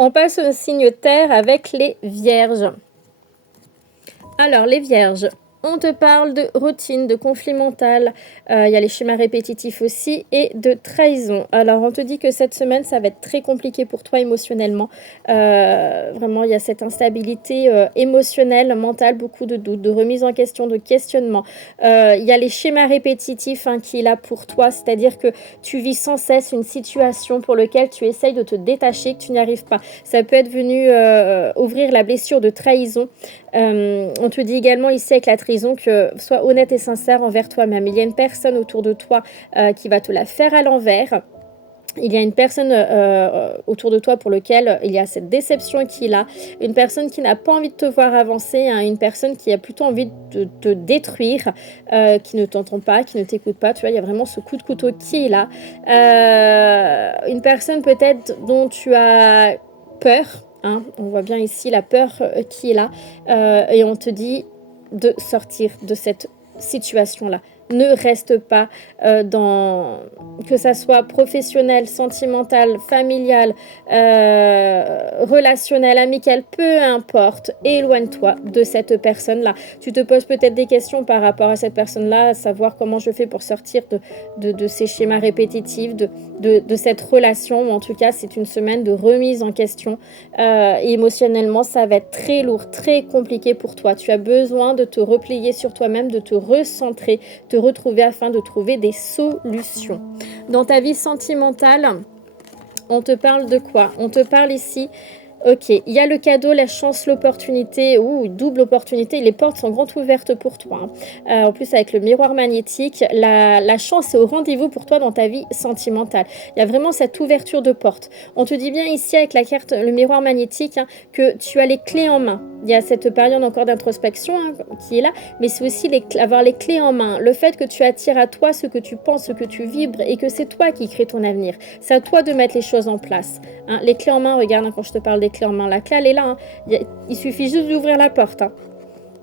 On passe au signe terre avec les vierges. Alors, les vierges, on te parle de routine, de conflit mental, il y a les schémas répétitifs aussi, et de trahison. Alors, on te dit que cette semaine, ça va être très compliqué pour toi émotionnellement. Vraiment, il y a cette instabilité émotionnelle, mentale, beaucoup de doutes, de remise en question, de questionnement. Il y a les schémas répétitifs qui est là pour toi, c'est-à-dire que tu vis sans cesse une situation pour laquelle tu essayes de te détacher, que tu n'y arrives pas. Ça peut être venu ouvrir la blessure de trahison. On te dit également ici avec la trahison que sois honnête et sincère envers toi-même. Il y a une personne autour de toi qui va te la faire à l'envers. Il y a une personne autour de toi pour lequel il y a cette déception qui est là. Une personne qui n'a pas envie de te voir avancer. Une personne qui a plutôt envie de te détruire, qui ne t'entend pas, qui ne t'écoute pas. Tu vois, il y a vraiment ce coup de couteau qui est là. Une personne peut-être dont tu as peur. On voit bien ici la peur qui est là. Et on te dit de sortir de cette situation-là. Ne reste pas dans, que ça soit professionnel, sentimental, familial, relationnel, amical, peu importe, éloigne-toi de cette personne-là. Tu te poses peut-être des questions par rapport à cette personne-là, à savoir comment je fais pour sortir de ces schémas répétitifs, de cette relation. En tout cas, c'est une semaine de remise en question. Et émotionnellement, ça va être très lourd, très compliqué pour toi. Tu as besoin de te replier sur toi-même, de te recentrer, te retrouver afin de trouver des solutions. Dans ta vie sentimentale, on te parle de quoi? On te parle ici, ok, il y a le cadeau, la chance, l'opportunité, double opportunité, les portes sont grandes ouvertes pour toi. En plus, avec le miroir magnétique, la chance est au rendez-vous pour toi dans ta vie sentimentale. Il y a vraiment cette ouverture de porte. On te dit bien ici avec la carte, le miroir magnétique, que tu as les clés en main. Il y a cette période encore d'introspection qui est là, mais c'est aussi avoir les clés en main. Le fait que tu attires à toi ce que tu penses, ce que tu vibres, et que c'est toi qui crée ton avenir. C'est à toi de mettre les choses en place. Les clés en main, regarde quand je te parle des clés en main, la clé elle est là. Il suffit juste d'ouvrir la porte.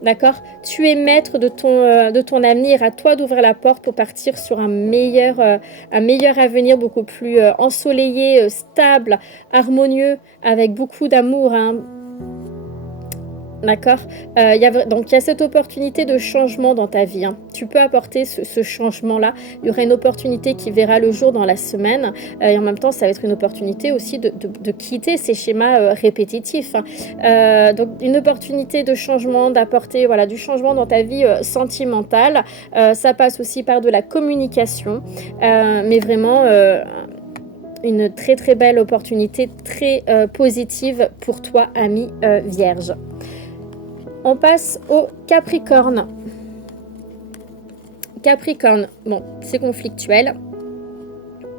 D'accord? Tu es maître de ton avenir. À toi d'ouvrir la porte pour partir sur un meilleur avenir, beaucoup plus ensoleillé, stable, harmonieux, avec beaucoup d'amour. D'accord? Donc, il y a cette opportunité de changement dans ta vie. Tu peux apporter ce changement-là. Il y aura une opportunité qui verra le jour dans la semaine. Et en même temps, ça va être une opportunité aussi de quitter ces schémas répétitifs. Donc, une opportunité de changement, d'apporter du changement dans ta vie sentimentale. Ça passe aussi par de la communication. Mais vraiment... une très très belle opportunité, très positive pour toi, ami vierge. On passe au Capricorne. Capricorne, bon, c'est conflictuel.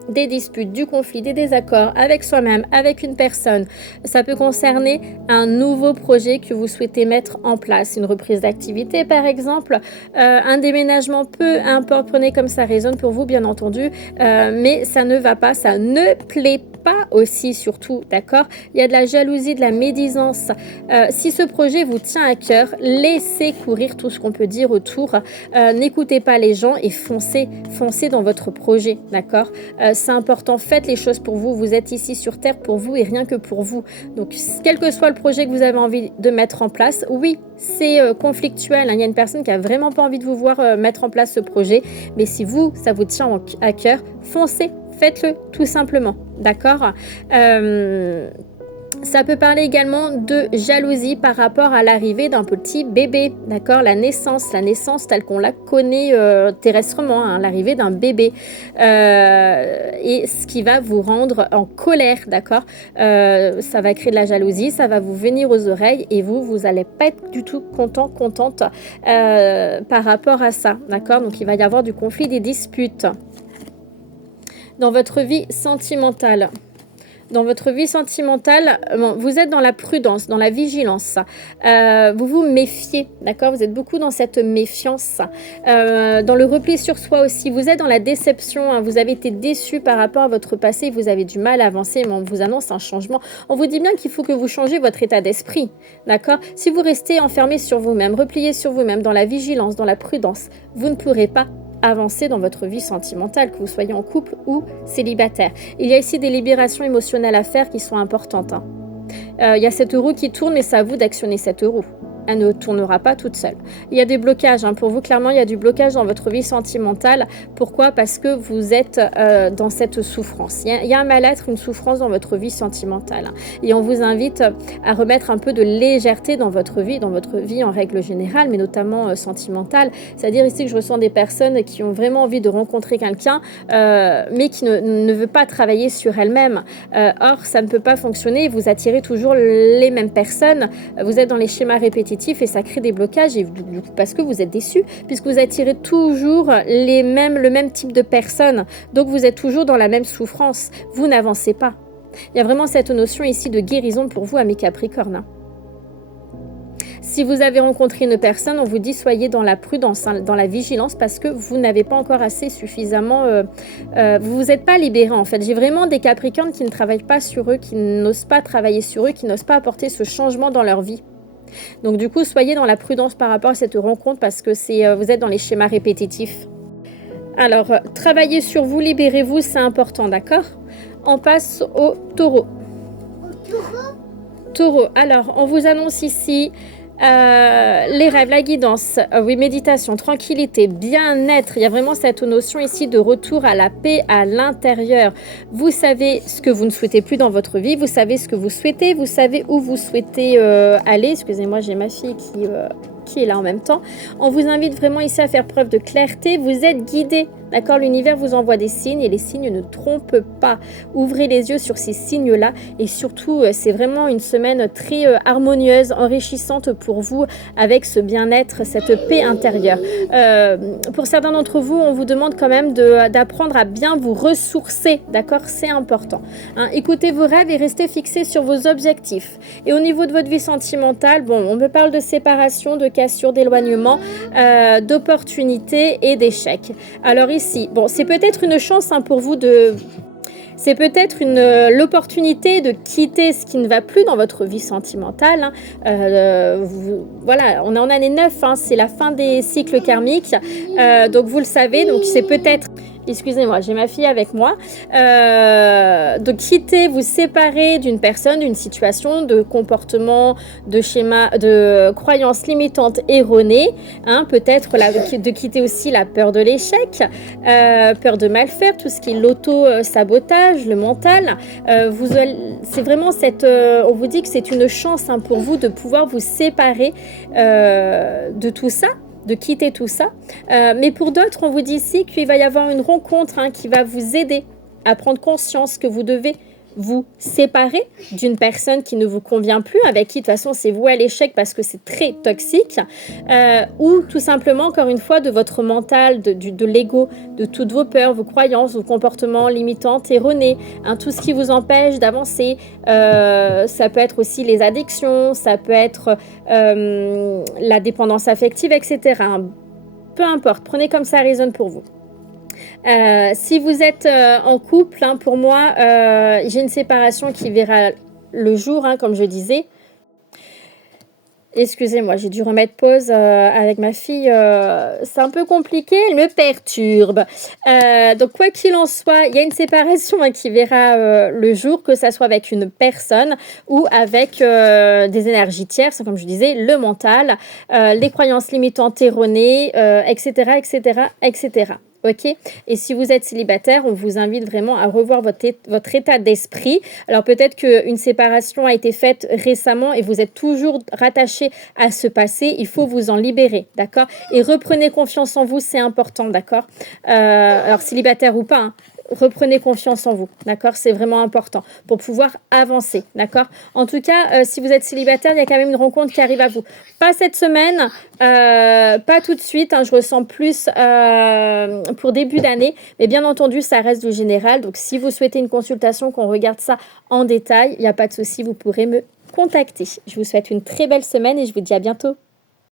Des disputes, du conflit, des désaccords avec soi-même, avec une personne. Ça peut concerner un nouveau projet que vous souhaitez mettre en place. Une reprise d'activité, par exemple. Un déménagement, peu importe, prenez comme ça résonne pour vous, bien entendu. Mais ça ne va pas, ça ne plaît pas aussi, surtout, d'accord? Il y a de la jalousie, de la médisance. Si ce projet vous tient à cœur, laissez courir tout ce qu'on peut dire autour. N'écoutez pas les gens et foncez dans votre projet, d'accord? C'est important, faites les choses pour vous. Vous êtes ici sur Terre pour vous et rien que pour vous. Donc, quel que soit le projet que vous avez envie de mettre en place, oui, c'est conflictuel. Il y a une personne qui a vraiment pas envie de vous voir mettre en place ce projet. Mais si vous, ça vous tient à cœur, foncez, faites-le tout simplement. D'accord? Ça peut parler également de jalousie par rapport à l'arrivée d'un petit bébé, d'accord? La naissance telle qu'on la connaît terrestrement, l'arrivée d'un bébé. Et ce qui va vous rendre en colère, d'accord? Ça va créer de la jalousie, ça va vous venir aux oreilles et vous n'allez pas être du tout contente par rapport à ça, d'accord? Donc, il va y avoir du conflit, des disputes. Dans votre vie sentimentale, vous êtes dans la prudence, dans la vigilance. Vous vous méfiez, d'accord? Vous êtes beaucoup dans cette méfiance. Dans le repli sur soi aussi. Vous êtes dans la déception. Vous avez été déçu par rapport à votre passé. Vous avez du mal à avancer, mais on vous annonce un changement. On vous dit bien qu'il faut que vous changez votre état d'esprit, d'accord? Si vous restez enfermé sur vous-même, replié sur vous-même, dans la vigilance, dans la prudence, vous ne pourrez pas avancer dans votre vie sentimentale, que vous soyez en couple ou célibataire. Il y a ici des libérations émotionnelles à faire qui sont importantes. Il y a cette roue qui tourne, mais c'est à vous d'actionner cette roue. Elle ne tournera pas toute seule. Il y a des blocages, hein. Pour vous, clairement, il y a du blocage dans votre vie sentimentale. Pourquoi? Parce que vous êtes dans cette souffrance. Il y a un mal-être, une souffrance dans votre vie sentimentale. Hein. Et on vous invite à remettre un peu de légèreté dans votre vie en règle générale, mais notamment sentimentale. C'est-à-dire ici que je ressens des personnes qui ont vraiment envie de rencontrer quelqu'un, mais qui ne veut pas travailler sur elle-même. Or, ça ne peut pas fonctionner. Vous attirez toujours les mêmes personnes. Vous êtes dans les schémas répétitifs et ça crée des blocages et parce que vous êtes déçus, puisque vous attirez toujours le même type de personnes. Donc, vous êtes toujours dans la même souffrance. Vous n'avancez pas. Il y a vraiment cette notion ici de guérison pour vous, amis Capricorne. Si vous avez rencontré une personne, on vous dit soyez dans la prudence, hein, dans la vigilance, parce que vous n'avez pas encore assez suffisamment... vous vous êtes pas libéré en fait. J'ai vraiment des Capricornes qui ne travaillent pas sur eux, qui n'osent pas travailler sur eux, qui n'osent pas apporter ce changement dans leur vie. Donc du coup, soyez dans la prudence par rapport à cette rencontre parce que vous êtes dans les schémas répétitifs. Alors, travaillez sur vous, libérez-vous, c'est important, d'accord? On passe au taureau. Taureau, alors, on vous annonce ici les rêves, la guidance, oui, méditation, tranquillité, bien-être. Il y a vraiment cette notion ici de retour à la paix à l'intérieur. Vous savez ce que vous ne souhaitez plus dans votre vie, vous savez ce que vous souhaitez, vous savez où vous souhaitez aller. Excusez-moi, j'ai ma fille qui est là en même temps. On vous invite vraiment ici à faire preuve de clarté. Vous êtes guidé, d'accord? L'univers vous envoie des signes et les signes ne trompent pas. Ouvrez les yeux sur ces signes-là et surtout, c'est vraiment une semaine très harmonieuse, enrichissante pour vous avec ce bien-être, cette paix intérieure. Pour certains d'entre vous, on vous demande quand même d'apprendre à bien vous ressourcer, d'accord? C'est important. Hein? Écoutez vos rêves et restez fixés sur vos objectifs. Et au niveau de votre vie sentimentale, bon, on me parle de séparation, de cassure, d'éloignement, d'opportunités et d'échecs. Alors ici, bon, c'est peut-être une chance hein, pour vous c'est peut-être l'opportunité de quitter ce qui ne va plus dans votre vie sentimentale. Hein. Voilà, on est en année 9, hein, c'est la fin des cycles karmiques. Donc vous le savez, donc c'est peut-être... Excusez-moi, j'ai ma fille avec moi. De quitter, vous séparer d'une personne, d'une situation, de comportement, de schéma, de croyances limitantes erronées. Hein, peut-être de quitter aussi la peur de l'échec, peur de mal faire, tout ce qui est l'auto-sabotage, le mental. C'est vraiment on vous dit que c'est une chance hein, pour vous de pouvoir vous séparer de tout ça, de quitter tout ça. Mais pour d'autres, on vous dit ici qu'il va y avoir une rencontre hein, qui va vous aider à prendre conscience que vous devez vous séparer d'une personne qui ne vous convient plus, avec qui de toute façon c'est voué à l'échec parce que c'est très toxique, ou tout simplement encore une fois de votre mental, de l'ego, de toutes vos peurs, vos croyances, vos comportements limitants, erronés, hein, tout ce qui vous empêche d'avancer. Ça peut être aussi les addictions, ça peut être la dépendance affective, etc. Peu importe, prenez comme ça résonne pour vous. Si vous êtes en couple, hein, pour moi, j'ai une séparation qui verra le jour, hein, comme je disais. Excusez-moi, j'ai dû remettre pause avec ma fille. C'est un peu compliqué, elle me perturbe. Donc, quoi qu'il en soit, il y a une séparation hein, qui verra le jour, que ça soit avec une personne ou avec des énergies tierces, comme je disais, le mental, les croyances limitantes erronées, etc., etc., etc. Ok. Et si vous êtes célibataire, on vous invite vraiment à revoir votre état d'esprit. Alors peut-être qu'une séparation a été faite récemment et vous êtes toujours rattaché à ce passé. Il faut vous en libérer, d'accord? Et reprenez confiance en vous, c'est important, d'accord? Alors célibataire ou pas, hein, reprenez confiance en vous, d'accord? C'est vraiment important pour pouvoir avancer, d'accord? En tout cas, si vous êtes célibataire, il y a quand même une rencontre qui arrive à vous. Pas cette semaine, pas tout de suite, hein, je ressens plus pour début d'année, mais bien entendu, ça reste du général. Donc, si vous souhaitez une consultation, qu'on regarde ça en détail, il n'y a pas de souci, vous pourrez me contacter. Je vous souhaite une très belle semaine et je vous dis à bientôt.